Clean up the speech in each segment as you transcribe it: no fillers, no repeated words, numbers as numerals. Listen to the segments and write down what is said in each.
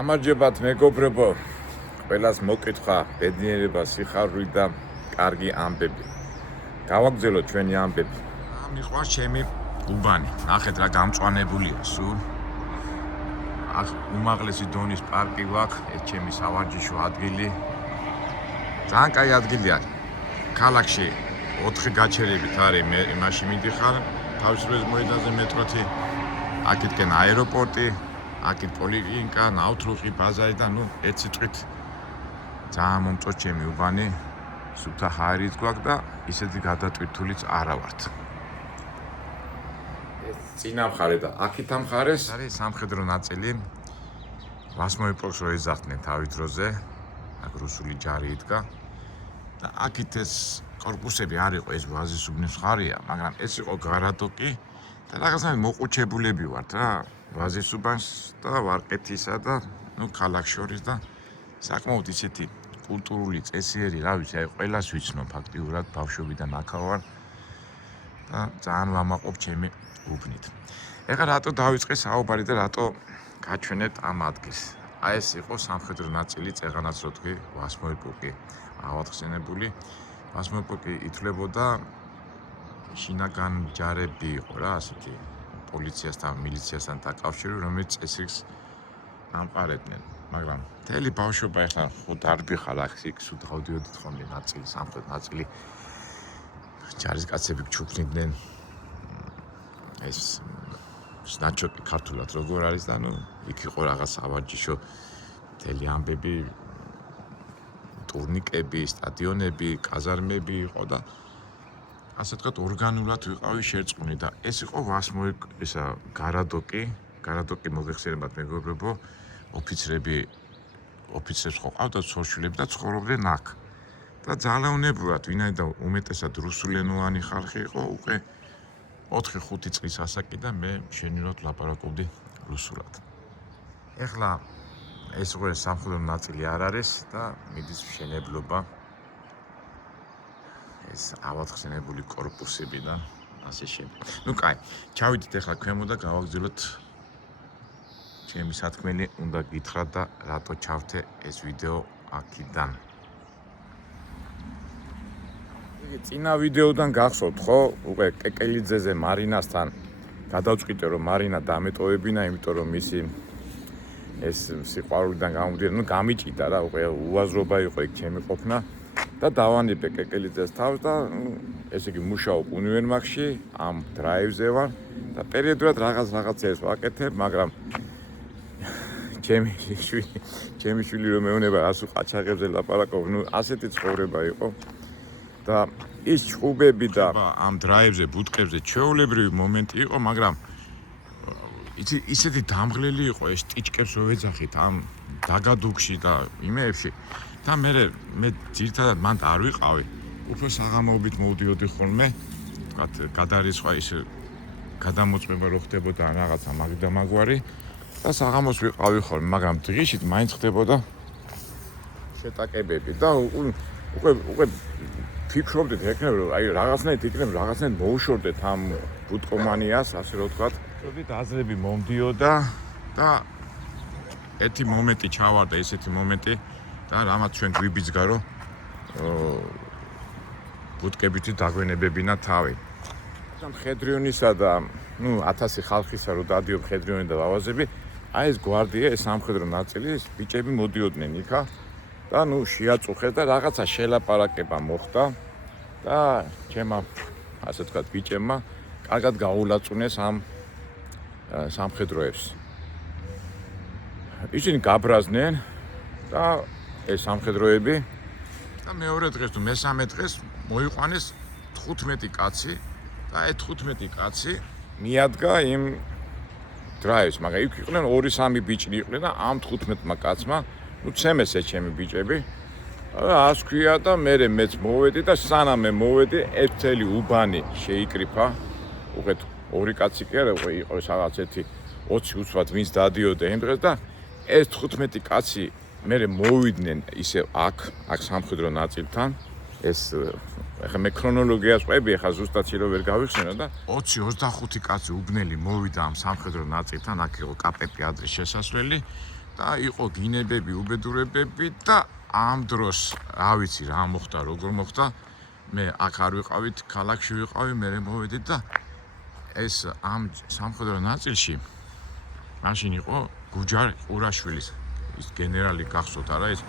გამარჯობათ მეგობრებო, ყველას მოკითხა ბედნიერება, სიხარული და კარგი ამბები. გავაგრძელოთ ჩვენი ამბები. მიყვარს ჩემი უბანი. ნახეთ რა გამწვანებულია სულ. აქ უმაღლესი დონის პარკი გვაქვს, ეს ჩემი სავარჯიშო ადგილი. ძალიან კაი ადგილი არის. ქალაქში 4 გაჩერებით არის, მე მაშინ მიდიხარ თავისუფლების მოედანზე მეტროთი. აქეთკენ აეროპორტი. აქეთ პოლიკლინიკა, ნავთრუხი, ბაზარი და ერთ სიტყვით ძალიან მომწონს ჩემი უბანი. სუფთა ჰაერიც გვაქვს და ისეთი გადატვირთულიც არა ვართ. ეს წინა მხარე და აქეთ ამ მხარეს არის სამხედრო ნაწილი. ვასმოი პოლკს რო ეზახდნენ თავის დროზე, აქ რუსული ჯარი იდგა და აქეთ ეს კორპუსები არ იყო, ეს ვაზისუბნის მხარეა, მაგრამ ეს იყო გარადოკი და რაღაცნაირად მოყუჩებულები ვართ რა. ვაზისუბანს და ვარყეთისა და ქალაქ შორის და საკმაოდ ისეთი კულტურული წესიერი, რა ვიცი, აი ყველას ვიცნობ ფაქტიურად ბავშვობიდან აქა ვარ და ძალიან ვამაყობ ჩემი უბნით. ეხლა რატო დავიწყე საუბარი და რატო გაჩვენეთ ამ ადგილს? აი ეს იყო სამხედრო ნაწილი, წეღანაც რო თქვი, ვასმოი პოლკი ავახსენებული. ვასმოი პოლკი ითვლებოდა შინაგან ჯარები იყო რა, ასეთი პოლიციასთან, მილიციასთან დაკავშირებული, რომელიც წესრიგს ამყარებდნენ. მაგრამ მთელი ბავშვობა ეხლა ხო დარბიხარ აქ სულ დავდიოდით ხოლმე ნაწილი, სამხრეთ ნაწილი. ჯარისკაცები ჩუფრინდნენ. ეს სნაჩოკი ქართულად როგორ არის და იქ იყო რაღაც სავარჯიშო მთელი ამბები, ტურნიკები, სტადიონები, კაზარმები იყო და ასე თქვა ორგანულად ვიყავი შერწყმული და ეს იყო ვასმოი ისა გარადოკი მოგეხსენებათ მეგობრებო, ოფიცრებს ხო ყავდათ სოშულები და ცხოვრობდნენ აქ. და ძალაუნებურად, ვინაიდან უმეტესად რუსულენოვანი ხალხი იყო, უკვე 4-5 წლის ასაკი და მე შენილოდ ლაპარაკობდი რუსულად. ეხლა ეს უკვე სამხედრო ნაწილი არ არის და მიდის მშენებლობა. ეს ავახსენებული კორპუსები და ასე შემდეგ. კაი, ჩავიდით ეხლა ქვემო და გავაგრძელოთ ჩემი სათქმელი უნდა გითხრათ და რატო ჩავთე ეს ვიდეო აქედან. წინა ვიდეოდან გახსოვთ ხო? უკვე კეკელიძეზე მარინასთან გადავწყვიტე რომ მარინა დამეტოვებინა, იმიტომ რომ მისი ეს სიყვარულიდან გამომდინარე, გამიჭიდა რა, უკვე უაზრობა იყო იქ ჩემი ყოფნა. და დავანებე კეკელიძეს თავს და ესე იგი მუშაობ უნივერმაგში, ამ დრაივზე ვარ და პერიოდულად რაღაცებს ვაკეთებ, მაგრამ ჩემი შვილი რომ მეუნება ასო ყაჩაღებზე ლაპარაკობ, ასეთი ცხოვრება იყო და ის ჩხუბები და ამ დრაივზე, ბუტკებზე ჩვეულებრივი მომენტი იყო, მაგრამ ისეთი დამღლელი იყო ეს ტიჭკებს რო ვეძახით ამ დაგადუქში და იმეებში და მე ძირთადად მანდ არ ვიყავი. უფრო საღამოობით მოვდიოდი ხოლმე, ვთქვათ, გადარიცხვა ის გადამოწმება რო ხდებოდა რაღაცა მაგდამაგვარი და საღამოს ვიყავი ხოლმე, მაგრამ დღისით მაინც ხდებოდა შეტაკებები და უკვე ფიქრობდით ეკნებ რომ აი რაღაცნაირად მოუშორდეთ ამ ბუტკომანიას, ასე რომ ვთქვათ. ვთქვით, აზრები მომდიოდა და ერთი მომენტი ჩავარდა, ესეთი მომენტი და რამაც ჩვენ გვიბიძგა რომ ბუტკებით დაგვენებებინა თავი. მხედრიონისა და 1000 ხალხისა რომ დადიო მხედრიონი და ლავაზები, აი ეს გვარდია, ეს სამხედრო ნაწილი, ეს ბიჭები მოდიოდნენ იქა და შეაწუხეს და რაღაცა შელაპარაკება მოხდა და ჩემმა ასე ვთქვათ ბიჭებმა კარგად გაულაწუნეს ამ სამხედროებს. ისინი გაბრაზდნენ და ეს სამხედროები და მეორე დღეს თუ მესამე დღეს მოიყვანეს 15 კაცი და აი 15 კაცი მიადგა იმ დრაივს, მაგრამ იქ იყვნენ 2-3 ბიჭი იყვნენ და ამ 15 კაცმა ცემეს ეს ჩემი ბიჭები და ასქვია და მეც მოვედი და სანამ მე მოვედი ერთელი უბანი შეიკრიფა. უკვე 2 კაცი კი არა, უკვე იყო რაღაც 20 უცბად ვინც დადიოდა იმ დღეს და ეს 15 კაცი მე მოვიდნენ ისე აქ სამხედრო ნაწილთან. ეს ეხლა მე ქრონოლოგიას ყვები, ეხლა ზუსტად რომ ვერ გავიხსენო და 20-25 კაცი უბნელი მოვიდა ამ სამხედრო ნაწილთან, აქ იყო კაპეტი ადრის შესასვლელი და იყო გინებები, უბედურებები და ამ დროს რა ვიცი რა მოხდა, როგორ მოხდა. მე აქ არ ვიყავით, ქალაქში ვიყავი, მე მოვედით და ეს ამ სამხედრო ნაწილში მაშინ იყო გუჯარ ყურაშვილის ის გენერალი გახსოვთ არა ეს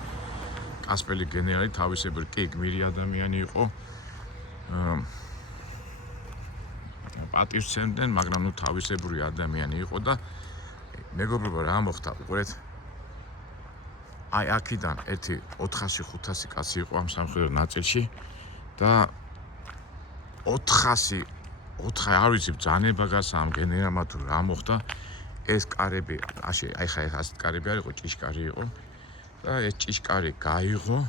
კასპელი გენერალი თავისებური კი გმირი ადამიანი იყო პატივცემდნენ, მაგრამ ნუ თავისებური ადამიანი იყო და მეგობრებო რა მოხდა, უყურეთ აი აქედან ერთი 400-500 კაცი იყო ამ სამხედრო ნაწილში და 400 არ ვიცი ბრძანება გასა ამ გენერალმა თუ რა მოხდა ეს კარები აი ხა ასეთ კარები არ იყო ჭიშკარი იყო და ეს ჭიშკარი გაიღო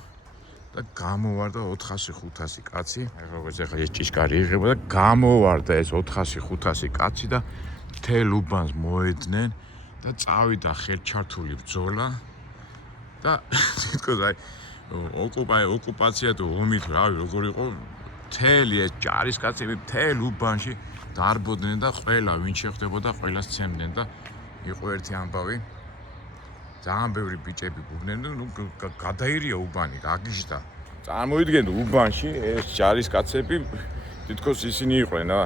და გამოვარდა 400-500 კაცი აი როგორც ახლა ეს ჭიშკარი იღება და გამოვარდა ეს 400-500 კაცი და მთელ უბანს მოეძნენ და წავიდა ხელჩართული ბრძოლა და თითქოს აი ოკუპაცია თუ ომით რავი როგორ იყო მთელი ეს ჯარისკაცები მთელ უბანში დარბოდნენ და ყველა ვინ შეხვდებოდა ყველას ცემდნენ და იყო ერთი ამბავი ძალიან ბევრი ბიჭები გუბნენ და ნუ გადაირია უბანი გაგიჟდა წარმოიდგენთ უბანში ეს ჯარისკაცები თითქოს ისინი იყვნენ რა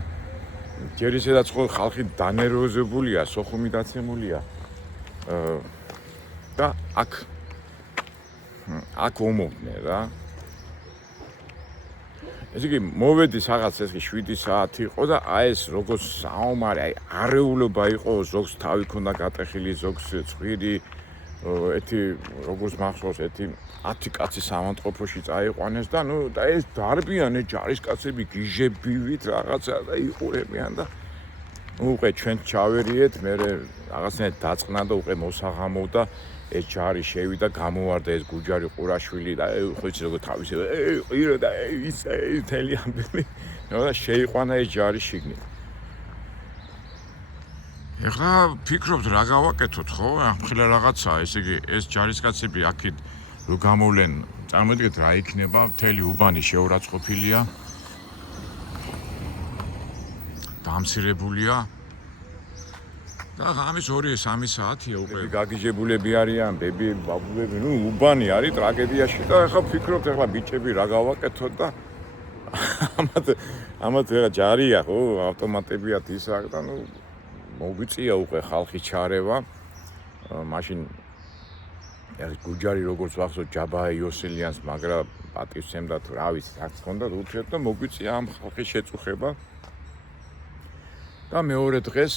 ჯერ ისედაც ხო ხალხი დანერვოზებულია სოხუმი დაცემულია და აქ ომობდნენ რა ესე იგი მოვედი რაღაც ეს 7 საათი იყო და აი ეს როგორც საომარი აი არეულობა იყო ზოგს თავი ქონდა გატეხილი ზოგს წვირი ეთი როგორც მახსოვს ეთი 10 კაცი სამანტყოფოში წაიყვანეს და ნუ და ეს დარბიან ეს ჯარისკაცები გიჟებივით რაღაცა და იყურებიან და უყე ჩვენ ჩავერიეთ მე რაღაცნაირად დაწყნა და უყე მოსაღამოვდა ეს ჯარი შევიდა გამოვარდა ეს გუჯარი ყურაშვილი და ხო იცი როგორ თავისი ყირო და ის მთელი ამბები და შეიყვანა ეს ჯარი შიგნით ეხლა ფიქრობთ რა გავაკეთოთ ხო ახლა რაღაცა ესე იგი ეს ჯარისკაცები აქეთ რო გამოვლენ წარმოიდგინეთ რა იქნება მთელი უბანი შეურაცხყოფილია დამცირებულია და ამის 2-3 საათია უკვე გაგიჟებულები არიან ბები ბაბუები ნუ უბანი არის ტრაგედიაში და ახლა ფიქრობთ ახლა ბიჭები რა გავაკეთოთ და ამათ რა ჯარია ხო ავტომატებიათ ისაკ და ნუ მოგვიწია უკვე ხალხი ჩარევა მაშინ ეს გუჯარი როგორც ვახსოვთ ჯაბაე იოსელიანს მაგრა პატივცემდა თუ რა ვიცი რაც ხონდა ურჩეთ და მოგვიწია ამ ხალხის შეწუხება და მეორე დღეს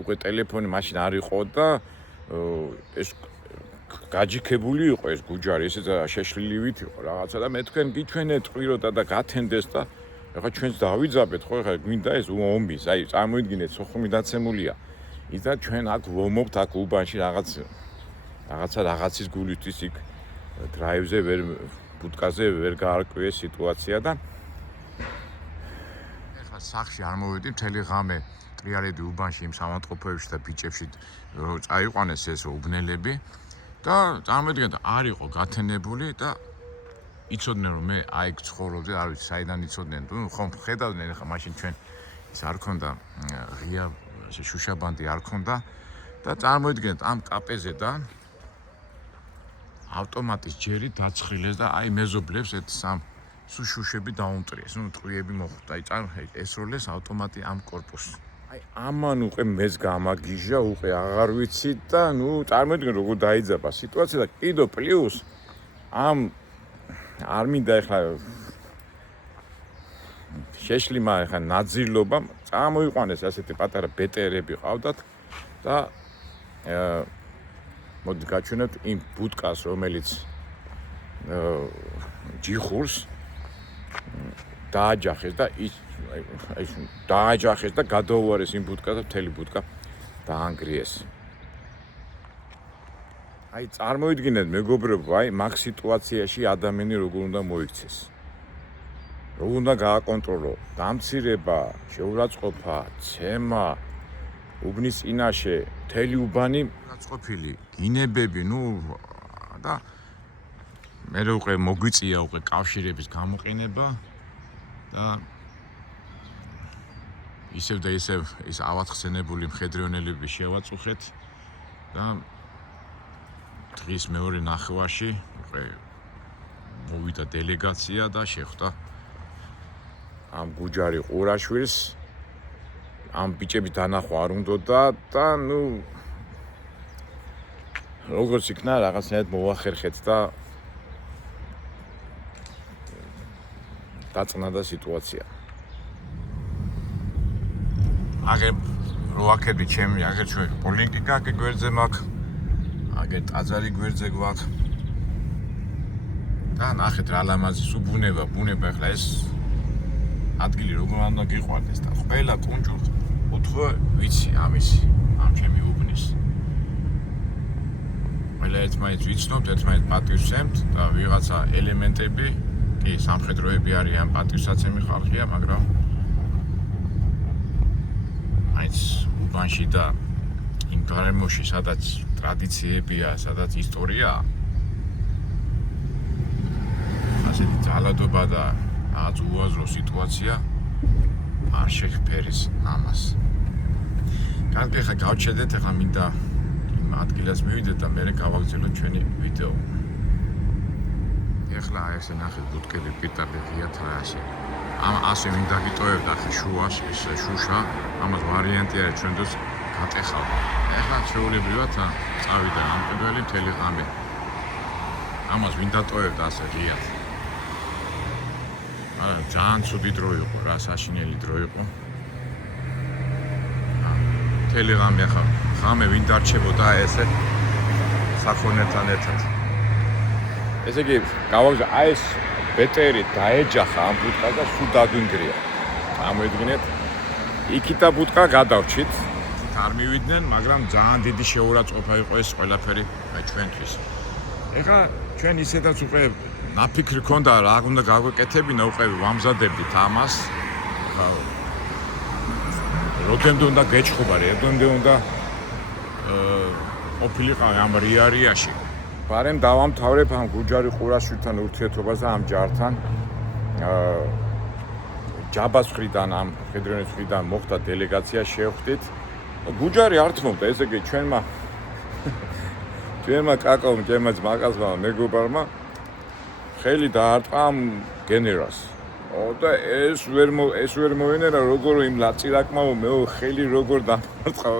უკვე ტელეფონი მაშინ არ იყო და ეს გაჯიქებული იყო ეს გუჯარი ესე შეშლილივით იყო რაღაცა და მე თქვენ გიჩვენეთ ყიროდა და გათენდეს და ეხლა ჩვენს დავიძაბეთ ხო ეხლა გვინდა ეს ომის აი წარმოიდგინეთ სოხუმი დაცემულია ის და ჩვენ აქ ვომობთ აქ უბანში რაღაცის გულისთვის იქ დრაივზე ვერ ბუტკაზე ვერ გაარკვიეს სიტუაცია და ეხლა სახში არ მოვედი მთელი ღამე ტრიალები უბანში იმ სამანტყოფოებში და ბიჭებში წაიყვანეს ეს უბნელები და წარმოიდგინეთ არ იყო გათენებული და იცოდნენ რომ მე აი ცხოვრობდი არ ვიცი საიდან იცოდნენ თუ ხომ ხედავდნენ ახლა მაშინ ჩვენ ის არ ქონდა ღია შუშაბანდი არ ქონდა და წარმოიდგინეთ ამ კაპეზე და ავტომატის ჯერი დაცხრილეს და აი მეზობლებს ეს სამ შუშები დაუმტრიეს ნუ ტყვიები მოხვდა აი ესროლეს ავტომატი ამ კორპუსს აი ამან უკვე მეც გამაგიჟა უკვე აღარ ვიცი და ნუ წარმოიდგინე როგორ დაიძაბა სიტუაცია და კიდო პლუს ამ არ მინდა ეხლა შეშლიმა ეხლა ნაძილობა წამოიყვანეს ასეთი პატარა ბეტერები ყავდათ და მოდი გაჩვენებთ იმ ბუტკას რომელიც ჯიხურს დააჯახეს და ის დააჯახეს და გადაუარეს იმ ბუტკას და მთელი ბუტკა დაანგრიეს აი წარმოიდგინეთ მეგობრებო აი მაგ სიტუაციაში ადამიანი როგორ უნდა მოიქცეს როგორ უნდა გააკონტროლო დამცირება შეურაცხყოფა ცემა უბნის წინაშე მთელი უბანი გაწყობილი გინებები ნუ და მე უკვე მოგვიწია უკვე კავშირების გამოყენება და ისევ და ისევ ის ავათხსენებული მხედრეონელები შევაწუხეთ და დღის მეორე ნახევარში მოვიდა დელეგაცია და შეხვდა ამ გუჯარი ყურაშვილს. ამ ბიჭების დანახვა არ უნდოდა და როგორც იქნა რაღაცნაირად მოახერხეთ და დაწყნადა სიტუაცია. აგერ რო აქები ჩემი, აგერ ჩვენ პოლიტიკა გვერდზე მაქვს, აგერ ტაძარი გვერდზე გვაქვს. და ნახეთ რა ლამაზი ბუნება ახლა ეს ადგილი როგორ უნდა გიყვარდეს და ყველა კუნჭულს უთხრა ვიცი ამისი ამ ჩემი უბნის. ყველა ერთმანეთს ვიცნობთ, ერთმანეთს პატივს ვცემთ და ვიღაცა ელემენტები კი სამხედროები არიან პატივსაცემი ხალხია, მაგრამ აიც უბანში და იმ გარემოში, სადაც ტრადიციებია, სადაც ისტორიაა, ასეთი ძალადობა და უაზრო სიტუაცია არ შეჰფერის ამას. კარგი, ხა გავჩერდეთ, ახლა მინდა იმ ადგილას მივიდეთ და მერე გავაგრძელოთ ჩვენი ვიდეო. ეხლა ესე ნახეთ ბუტკები პიტარდეთ რა ასე. ასე მინდა გიტოვებდა ახლა შუას, ეს შუშა, ამას ვარიანტი არის ჩვენ დროს გატეხავ. ეხლა ჩვეულებრივად წავიდა ამ პირველი მთელი ღამე. ამას მინდა ტოვებდა ასე ღიად. ძალიან ცუდი დრო იყო რა, საშინელი დრო იყო. მთელი ღამე ახლა ღამე ვინ დარჩებოდა ესე საქონელთან ერთად. ესე იგი, გავაგზავნე, ეს ბეტერი დაეჯახა ამ ბუტკას და სულ დაგვინგრია. ამოიდგინეთ, იქით და ბუტკა გადავრჩით. არ მივიდნენ, მაგრამ ძალიან დიდი შეურაცხყოფა იყო ეს ყველაფერი ჩვენთვის. ეხლა ჩვენ ისედაც უკვე ნაფიქრი ქონდა რა უნდა გაგვეკეთებინა, უკვე ვამზადებდით ამას. როდემდე უნდა გეჩხუბა, როდემდე უნდა ყოფილიყავი ამ რიარიაში. ბარემ დავამთავრებ ამ გუჯარი ყურაშვილთან ურთიერთობას და ამ ჯართან. ჯაბას მხრიდან, ამ ფედერაციის მხრიდან მოხდა დელეგაცია, შევხვდით. გუჯარი ართმობდა, ესე იგი ჩვენმა კაკომ, ჩემაც მაკაზმა, მეგობარმა ხელი დაარტყა ამ გენერალს. და ეს ვერ მოვენერა, როგორ იმ ლაწირაკმა მე ხელი როგორ დამარტყაო.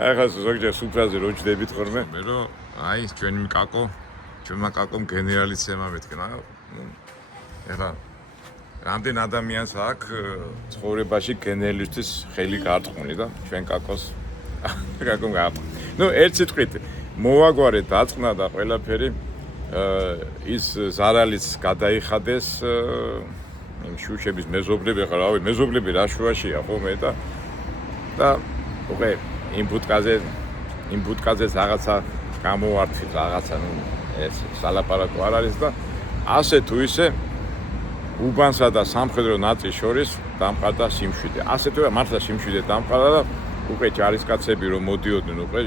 ახლა ზოგჯერ სუფრაზე რო ჯდებით ხოლმე. მე რომ აი ჩვენმა კაკომ გენერალიც ემამეთქნა. ეხლა რამდენ ადამიანს აქვს ცხოვრებაში გენერალისთვის ხელი გაარტყმული და ჩვენ კაკომ გაარტყა. ერთ სიტყვით მოვაგვარეთ, დაწყნა და ყველაფერი ის ზარალიც გადაიხადეს იმ შუშების მეზობლები, ახლა რავი, მეზობლები რა შუაშია ხოლმე და უკვე იმ ბუტკაზეც რაღაცა გამოვართვით, რაღაცა ეს სალაპარაკო არ არის და ასე თუ ისე უბანსა და სამხედრო ნაწილს შორის დამყარდა სიმშვიდე. ასე თუ მართლა სიმშვიდე დამყარდა და უკვე ჯარისკაცები რომ მოდიოდნენ, უკვე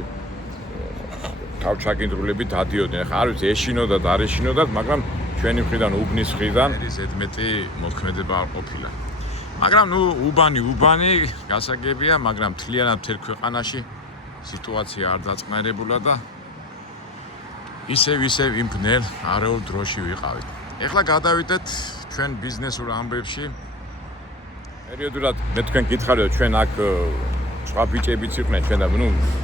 თავჩაგინდრულები დადიოდნენ. ახლა არ ვიცი ეშინოდა და არ ეშინოდათ, მაგრამ ჩვენი მხრიდან, უბნის მხრიდან ზედმეტი მოქმედება არ ყოფილა. მაგრამ უბანი გასაგებია, მაგრამ მთლიანად მთელ ქვეყანაში სიტუაცია არ დაწყნარებულა და ისევ იმ ბნელ არეულ დროში ვიყავით. ეხლა გადავიდეთ ჩვენ ბიზნესურ ამბებში. პერიოდულად მე თქვენ გითხარით, ჩვენ აქ სხვა ბიჭებიც იყვნენ ჩვენ და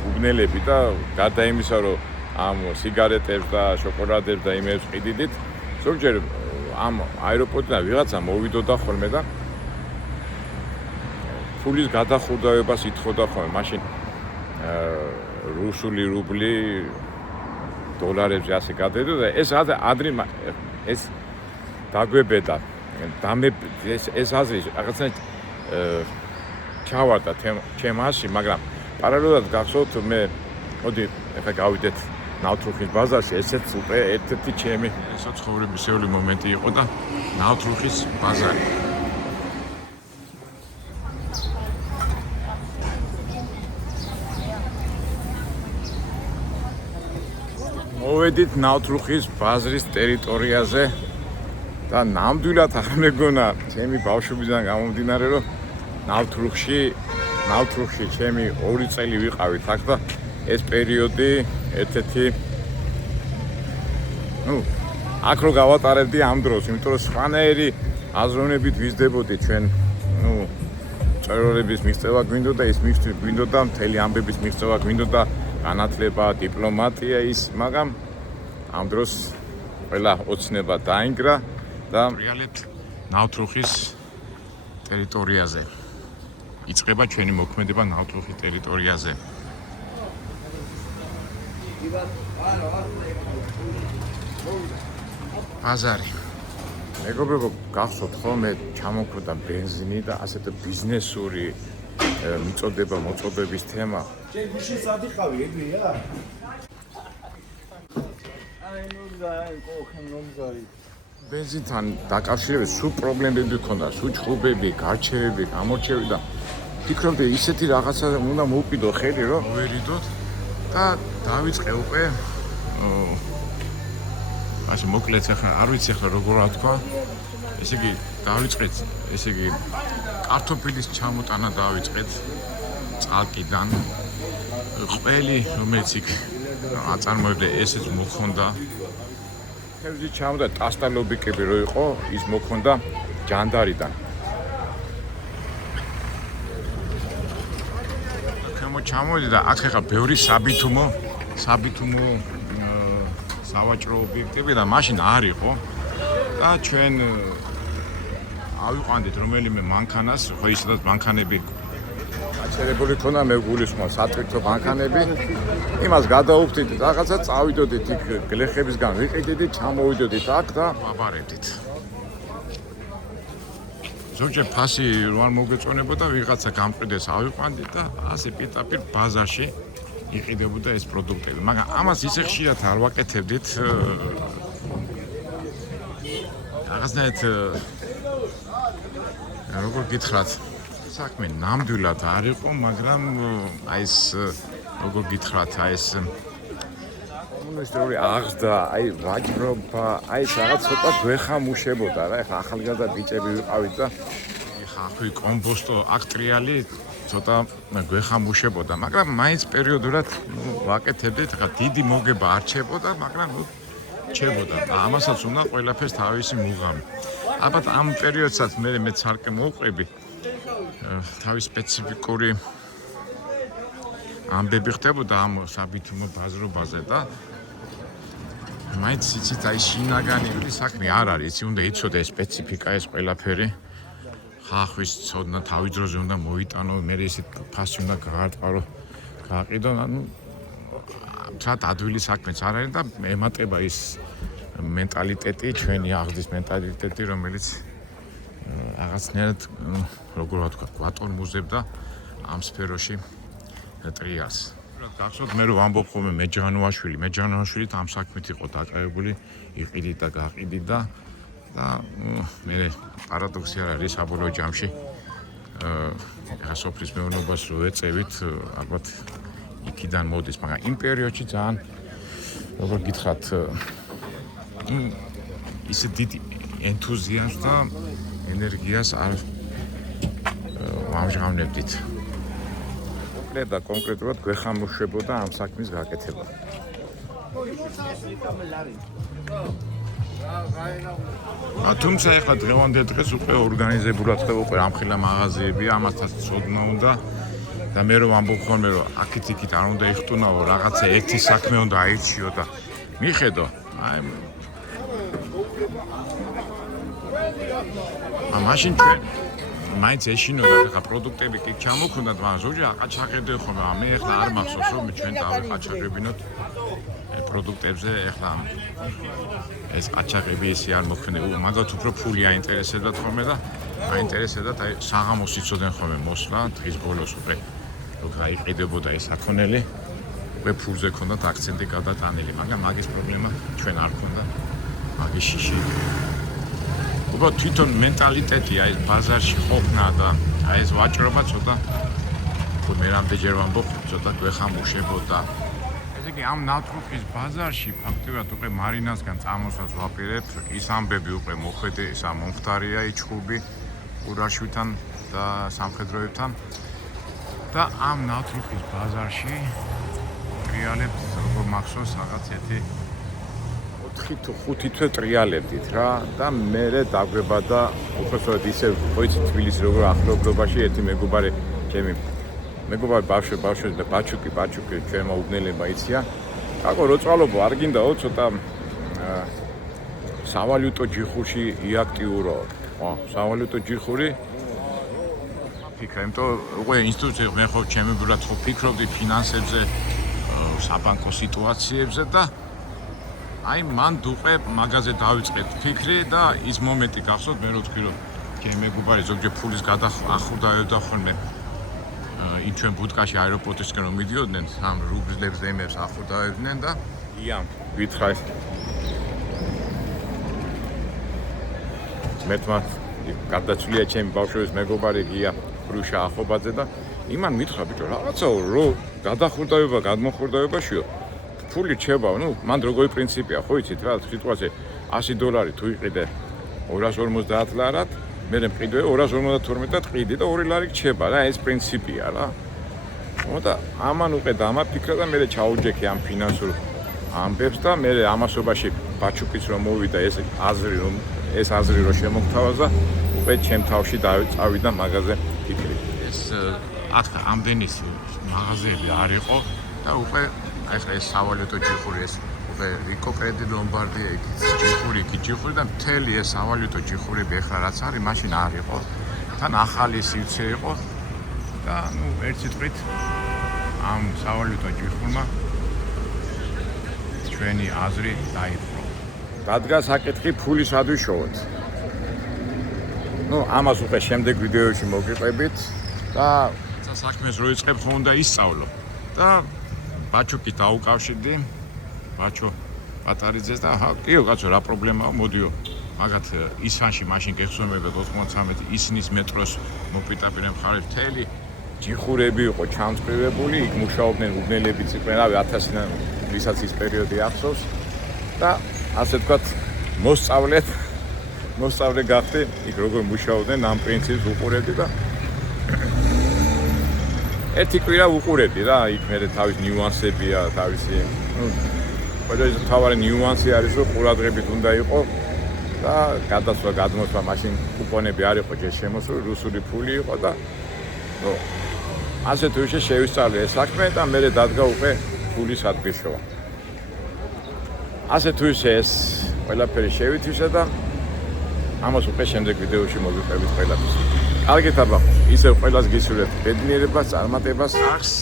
უბნელები და გარდა იმისა, რომ ამ სიგარეტებს და შოკოლადებს და იმებს ყიდიდით, ზოგჯერ ამ აეროპორტიდან ვიღაცა მოვიდოდა ხოლმე და ფულის გადახურდაებას ითხოვდა ხოლმე. მაშინ რუსული რუბლი დოლარებზე ასე გადაედოდა. ეს ეს დაგვებედა. ეს აზრი რაღაცნაირად ჩავარდა ჩემში, მაგრამ პარალელურად გახსოვთ მე მოდი ახლა გავიდეთ ნავთრუხის ბაზარში, ესეც უკვე ერთ-ერთი ჩემი ესო ცხოვრებისეული მომენტი იყო და ნავთრუხის ბაზარი. მოვედით ნავთრუხის ბაზრის ტერიტორიაზე და ნამდვილად არ მეგონა ჩემი ბავშვობიდან გამომდინარე, რომ ნავთრუხში ჩემი 2 წელი ვიყავით აქ და ეს პერიოდი ერთ-ერთი აქ რო გავატარებდი ამ დროს, იმიტომ რომ სხვანაირი აზროვნებით ვიზრდებოდი ჩვენ, წერილების მიღწევა გვინდოდა, ის გვინდოდა, მთელი ამბების მიღწევა გვინდოდა, განათლება, დიპლომატია ის, მაგრამ ამ დროს ყველა ოცნება დაინგრა და რეალეთ ნავთრუხის ტერიტორიაზე. იწყება ჩვენი მოქმედება ნავთრუხის ტერიტორიაზე. ბაზარი. მეგობრებო, გახსოვთ ხოლმე ჩამოქვდა ბენზინი და ასეთი ბიზნესური მოწოდების თემა. ბენზინთან დაკავშირებით სულ პრობლემები ჰქონდა, სულ ჭხუბები, გარჩევები, გამორჩევები და ფიქრობდი ისეთი რაღაცა უნდა მოვყიდო ხელი, რომ ვერიდოთ და დავიწყე უკვე ასე მოკლედ ახლა არ ვიცი ახლა როგორ ვთქვა. ესე იგი დავიწყეთ, ესე იგი კარტოფილის ჩამოტანა დავიწყეთ წალკიდან. ყველი რომელიც იქ აწარმოებდა ესეც მოხონდა. თევზი ჩამოდა ტასტალობიკები რო იყო, ის მოხონდა ჯანდარიდან. ჩამოვიდი და აქ ახლა ბევრი საბითუმო სავაჭრო ობიექტები და მაშინ არ იყო და ჩვენ ავიყვანდით რომელიმე მანქანას, ხო ისედაც მანქანები გაჩერებული ქონდა, მე გულისხმობ სატვირთო მანქანები, იმას გადაუფრთით რაღაცა წავიდოდით იქ გლეხებისგან ვიყიდით, ჩამოვიდოდით აქ და ვაბარებდით. ზოგჯერ ფასი რო არ მოგეწონებოდა, ვიღაცა გამყიდეს ავიყვანდით და ასე პირდაპირ ბაზარში იყიდებოდა ეს პროდუქტები, მაგრამ ამას ისე ხშირად არ ვაკეთებდით. რაღაცნაირად როგორ გითხრათ, საქმე ნამდვილად არ იყო, მაგრამ აი ეს როგორ გითხრათ, აი ეს კომუნისტური აღზრდა, აი ვაჭრობა, აი რაღაც ცოტა გვეხამუშებოდა რა. ეხლა ახალგაზრდა ბიჭები ვიყავით და ეხლა აქვე კომბოსტო აქტრიალი ცოტა გვეხამუშებოდა, მაგრამ მაინც პერიოდულად ვაკეთებდით. ეხლა დიდი მოგება არ რჩებოდა, მაგრამ რჩებოდა და ამასაც უნდა ყველაფერს თავისი მუღამი. ალბათ ამ პერიოდსაც მე ცალკე მოვყვები თავის სპეციფიკური ამბები ხდებოდა ამ საბითუმო ბაზრობაზე და მაინც იცით აი შინაგანიური საქმე არ არის, უნდა იცოდე სპეციფიკა ეს ყველაფერი. ხახვის ცოდნა თავი დროზე უნდა მოიტანო, მე ისეთ ფასი უნდა გაარტყარო, გააყიდო, ანუ თან ადვილი საქმეც არ არის და ემატება ის მენტალიტეტი, ჩვენი აღზრდის მენტალიტეტი, რომელიც რაღაცნაირად როგორ ვთქვა, გვატორმუზებდა ამ სფეროში ტრიალს. გახსოვთ მე რო ვამბობ ხოლმე მეჯანოაშვილით ამ საქმით იყო დაკავებული, იყიდით და გაყიდით და მე პარადოქსი არ არის საბოლოო ჯამში ახლა სოფლის მეურნეობას რო ეწევით, ალბათ იქიდან მოდის, მაგრამ იმ პერიოდში ძალიან როგორ გითხრათ, ისე დიდი ენთუზიაზმს და ენერგიას არ ვამჟღავნებდით. და კონკრეტულად გვეხამუშებოდა ამ საქმის გაკეთება. თუმცა ეხლა დღევანდელ დღეს უკვე ორგანიზებულად ხდება, უკვე ამხილა მაღაზიები, ამათაც ცოდნა უნდა და მე რო ვამბობ ხოლმე რომ აქეთ-იქით არ უნდა იხტუნაო, რაღაცა ერთი საქმე უნდა აირჩიო და მიხედო. მაშინ ჩვენ მაინც ეშინოდა ხა პროდუქტები კი ჩამოქონდათ, მაგრამ ზოგჯერ აყაჩაღებდნენ ხოლმე. მე ახლა არ მახსოვს რომ ჩვენ დავიყაჩაღებინოთ პროდუქტებზე, ახლა ეს ყაჩაღები ისე არ მოქმედებდა, მაგათ უფრო ფული აინტერესებდათ ხოლმე და აინტერესებდათ აი საღამოს იცოდნენ ხოლმე მოსვლა, დღის ბოლოს უკვე რო გაიყიდებოდა ეს აქონელი, უკვე ფულზე ქონდათ აქცენტი გადატანილი, მაგრამ მაგის პრობლემა ჩვენ არ ქონდა, მაგის შიში. უბრალოდ თვითონ მენტალიტეტი აი ბაზარში ყოფნა და აი ეს ვაჭრობა ცოტა მე რამდენჯერ ვამბობ, ცოტა გვეხამუშებოდა. ესე იგი ამ ნავთრუხის ბაზარში ფაქტობრივად უკვე მარინასგან წამოსვლას ვაპირებთ, ის ამბები უკვე მოხვედე, ისა მომხდარია იჩხუბი ურაშვილთან და სამხედროებთან და ამ ნავთრუხის ბაზარში ვიტრიალებთ, როგორ მახსოვს რაღაც 4 თუ 5 თვე ტრიალებდით რა და მე დაგვება და უბრალოდ ისე მოიცი თბილისი როგორ ახლობლობაში ერთი მეგობარი ჩემი მეგობარი ბავშვი და ბაჩუკი ჩემო უბნელება იცია. აკო რო წვალობო არ გინდაო ცოტა სავალუტო ჯიხურში იაქტიურო. ხო, სავალუტო ჯიხური ფიქრე, იმიტომ უკვე ინსტიტუციები მე ხო ჩემებურად ხო ფიქრობდი ფინანსებზე, საბანკო სიტუაციებზე და აი მან დუყე მაგაზე დავიწყეთ ფიქრი და ის მომენტი გახსოვთ მე რო თქვი რომ ჩემი მეგობარი ზოგჯერ ფულის ახლდაებდა ხოლმე იმ ჩვენ ბუდკაში აეროპორტისკენ რომ მიდიოდნენ 3 რუბლებს იმებს ახლდაებდნენ და ია ვითხრა მეთმა გადაცვლია ჩემი ბავშვის მეგობარი გია ხრუშა ახობაძე და იმან მითხრა ბიჭო რაღაცაო რო გადახურდაება გადმოხურდაებაშიო ფული რჩება, მან როგორი პრინციპია, ხო იცით რა, სიტუაცია $100 თუ იყიდე 250 ლარად, მე მყიდვე 252 ყიდი და 2 ლარი რჩება რა, ეს პრინციპია რა. და ამან უკვე დამაფიქრა და მე ჩაუჯექი ამ ფინანსურ ამბებს და მე ამასობაში ბაჩუკიც რომ მოვიდა ეს აზრი რომ შემოგთავაზა, უკვე ჩემ თავში წავიდა მაგაზე ფიქრი. ეს ამდენი მაღაზიები არ იყო და უკვე ეს სავალუტო ჯიხური ეს უკვე რიკო კრედი ლომბარდია იქ ჯიხური და მთელი ეს სავალუტო ჯიხურები ეხლა რაც არის მაშინ არ იყო თან ახალი სივრცე იყო და ერთ სიტყვით ამ სავალუტო ჯიხურმა ჩვენი აზრი დაიპყრო. დადგა საკითხი ფულის ადვიშოვოთ. ამას უკვე შემდეგ ვიდეოში მოგიყვებით და საქმეს რო იწყებ ხო უნდა ისწავლო და ბაჩუკი დაუკავშირდი, ბაჩო პატარიძეს და კიო კაცო რა პრობლემაა, მოდიო. მაგათ ისანში მაშინ გეხსოვებათ 93 ისნის მეტროს მოპიტაპირე მხარეს მთელი ჯიხურები იყო ჩამწკრივებული, იქ მუშაობდნენ უბნელებიც იყვნენ, რავი 1000-დან ვისაც ის პერიოდი ახსოვს და ასე ვთქვათ მოსწავლე გახდი, იქ როგორ მუშაობდნენ ამ პრინციპს უყურებდი და ერთი კვირა უყურებდი რა, იქ მე თავის ნიუანსებია, თავისი, ყველაზე მთავარი ნიუანსი არის რომ ყურადღებით უნდა იყო და გადასვლა გადმოსვლა მაშინ კუპონები არ იყო ჯერ შემოსული, რუსული ფული იყო და ასე თუ ისე შევისწავლე ეს საქმე და მე დადგა უკვე ფულის ადგილშოვა. ასე თუ ისე ეს ყველაფერი შევითვისე და ამას უკვე შემდეგ ვიდეოში მოგიყვებით ყველაფერს. კარგით აბა, ისევ ყველას გისურვებთ ბედნიერებას, წარმატებას, ახს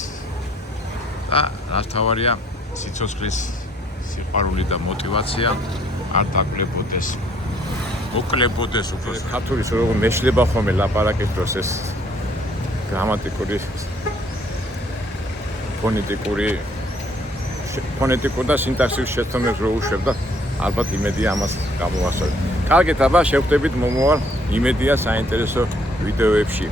და რაც თავარია სიცოცხლის სიყვარული და мотиваცია არ დაკლებოდეს. მოკლებოდეს უფრო ქართულის როგორ მეშლება ხოლმე ლაპარაკის დროს ეს გრამატიკული ფონეტიკურ და სინტაქსის შეცდომებს რო უშვებ და ალბათ იმედია ამას გამოვასწორებ. კარგით აბა, შევხვდებით მომავალ იმედია საინტერესო ვიდეოებში.